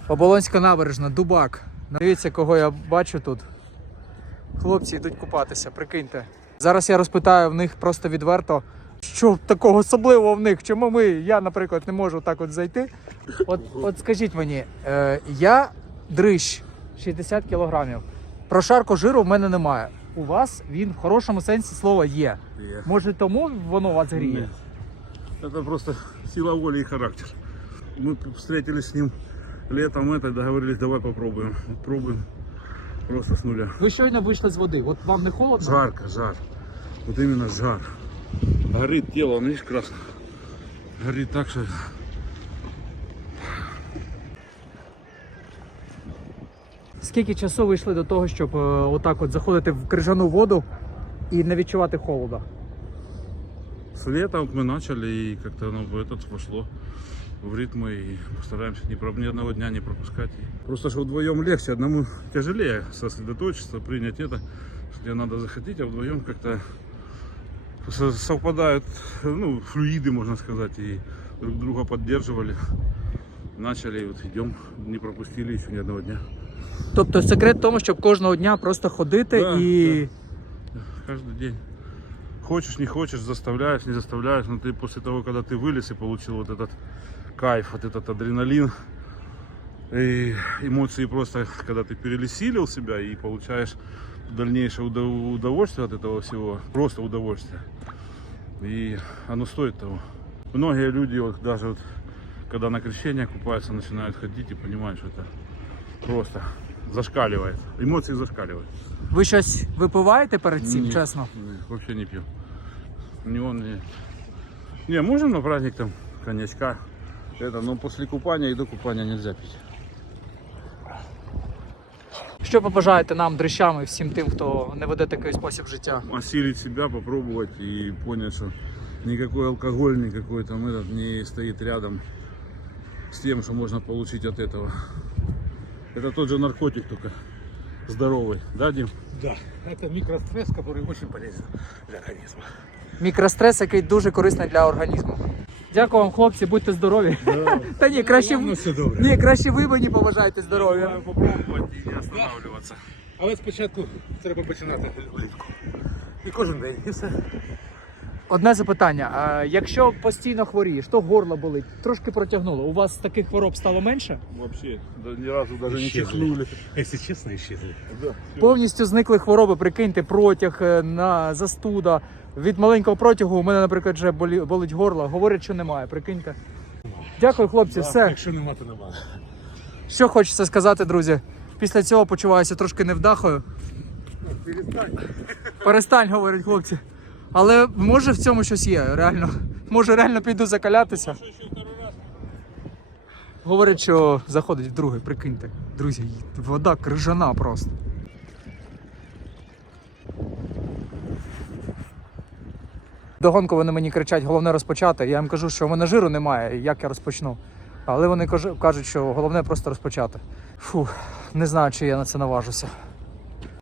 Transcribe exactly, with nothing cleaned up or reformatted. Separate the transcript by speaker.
Speaker 1: Оболонська набережна, Дубак. Дивіться, кого я бачу тут. Хлопці йдуть купатися, прикиньте. Зараз я розпитаю в них просто відверто, що такого особливого в них, чому ми, я, наприклад, не можу так от зайти. От, от скажіть мені, е, я дрищ, шістдесят кілограмів, прошарку жиру в мене немає. У вас він в хорошому сенсі слова є.
Speaker 2: Є.
Speaker 1: Може тому воно вас гріє?
Speaker 2: Нет. Это просто сила воли и характер. Мы встретились с ним летом, это договорились, давай попробуем. Вот пробуем просто с нуля.
Speaker 1: Ви щойно вийшли з води, от вам не холодно?
Speaker 2: Жарко, жар. Вот именно жар. Горит тело, видишь, красно. Горит так, что...
Speaker 1: Скільки часу ви йшли до того, щоб е, отак от заходити в крижану воду і не відчувати холода?
Speaker 2: С лета вот мы начали, и как-то оно в этот пошло в ритм, и постараемся ни, про- ни одного дня не пропускать. Просто что вдвоем легче, одному тяжелее сосредоточиться, принять это, что тебе надо захотеть, а вдвоем как-то со- совпадают, ну, флюиды, можно сказать, и друг друга поддерживали. Начали, и вот идем, не пропустили еще ни одного дня.
Speaker 1: Тобто секрет в тому, щоб кожного дня просто ходити
Speaker 2: Да,
Speaker 1: і...
Speaker 2: Каждый день. Хочешь, не хочешь, заставляешь, не заставляешь, но ты после того, когда ты вылез и получил вот этот кайф, вот этот адреналин, и эмоции просто, когда ты перелесилил себя и получаешь дальнейшее удов- удовольствие от этого всего, просто удовольствие, и оно стоит того. Многие люди, вот даже вот, когда на крещение купаются, начинают ходить и понимают, что это просто зашкаливает, эмоции зашкаливают.
Speaker 1: Ви щось випиваєте перед цим,
Speaker 2: Нет,
Speaker 1: чесно?
Speaker 2: нет, вообще не пью. Не он, не... Не, можем на праздник там коньячка, это, но после купания и до купания нельзя пить.
Speaker 1: Що побажаєте нам, дрищам, і всім тим, хто не веде такий спосіб життя?
Speaker 2: Осилить себя, попробовать и понять, что никакой алкоголь, никакой там этот не стоит рядом с тем, что можно получить от этого. Это тот же наркотик, только здоровый, да, Дим?
Speaker 3: Да, это микростресс, который очень полезен для организма.
Speaker 1: Мікрострес, який дуже корисний для організму. Дякую вам, хлопці, будьте здорові.
Speaker 2: Да.
Speaker 1: Та ні, краще,
Speaker 3: Главное, все добре.
Speaker 1: ні, краще ви мені побажайте здоров'я.
Speaker 2: Попробовать и не останавливаться.
Speaker 3: Але спочатку треба починати влітку. І кожен день, і все.
Speaker 1: Одне запитання. А якщо постійно хворієш, то горло болить, трошки протягнуло. У вас таких хвороб стало менше?
Speaker 2: Вообще, да, ни разу даже не
Speaker 3: Исчезли.
Speaker 2: чихнули.
Speaker 3: Якщо чесно, исчезли.
Speaker 2: Да.
Speaker 1: Повністю зникли хвороби, прикиньте, протяг, е, на застуда. Від маленького протягу у мене, наприклад, вже болі- болить горло. Говорять, що немає, прикиньте. Дякую, хлопці, все.
Speaker 3: Якщо нема, то нема.
Speaker 1: Що хочеться сказати, друзі? Після цього почуваюся трошки невдахою.
Speaker 3: Перестань.
Speaker 1: Перестань, говорять хлопці. Але може в цьому щось є, реально. Може реально піду закалятися. Говорять, що заходить вдруге, прикиньте. Друзі, вода крижана просто. Догонку вони мені кричать, головне розпочати. Я їм кажу, що в мене жиру немає, як я розпочну. Але вони кажуть, що головне просто розпочати. Фу, не знаю, чи я на це наважуся.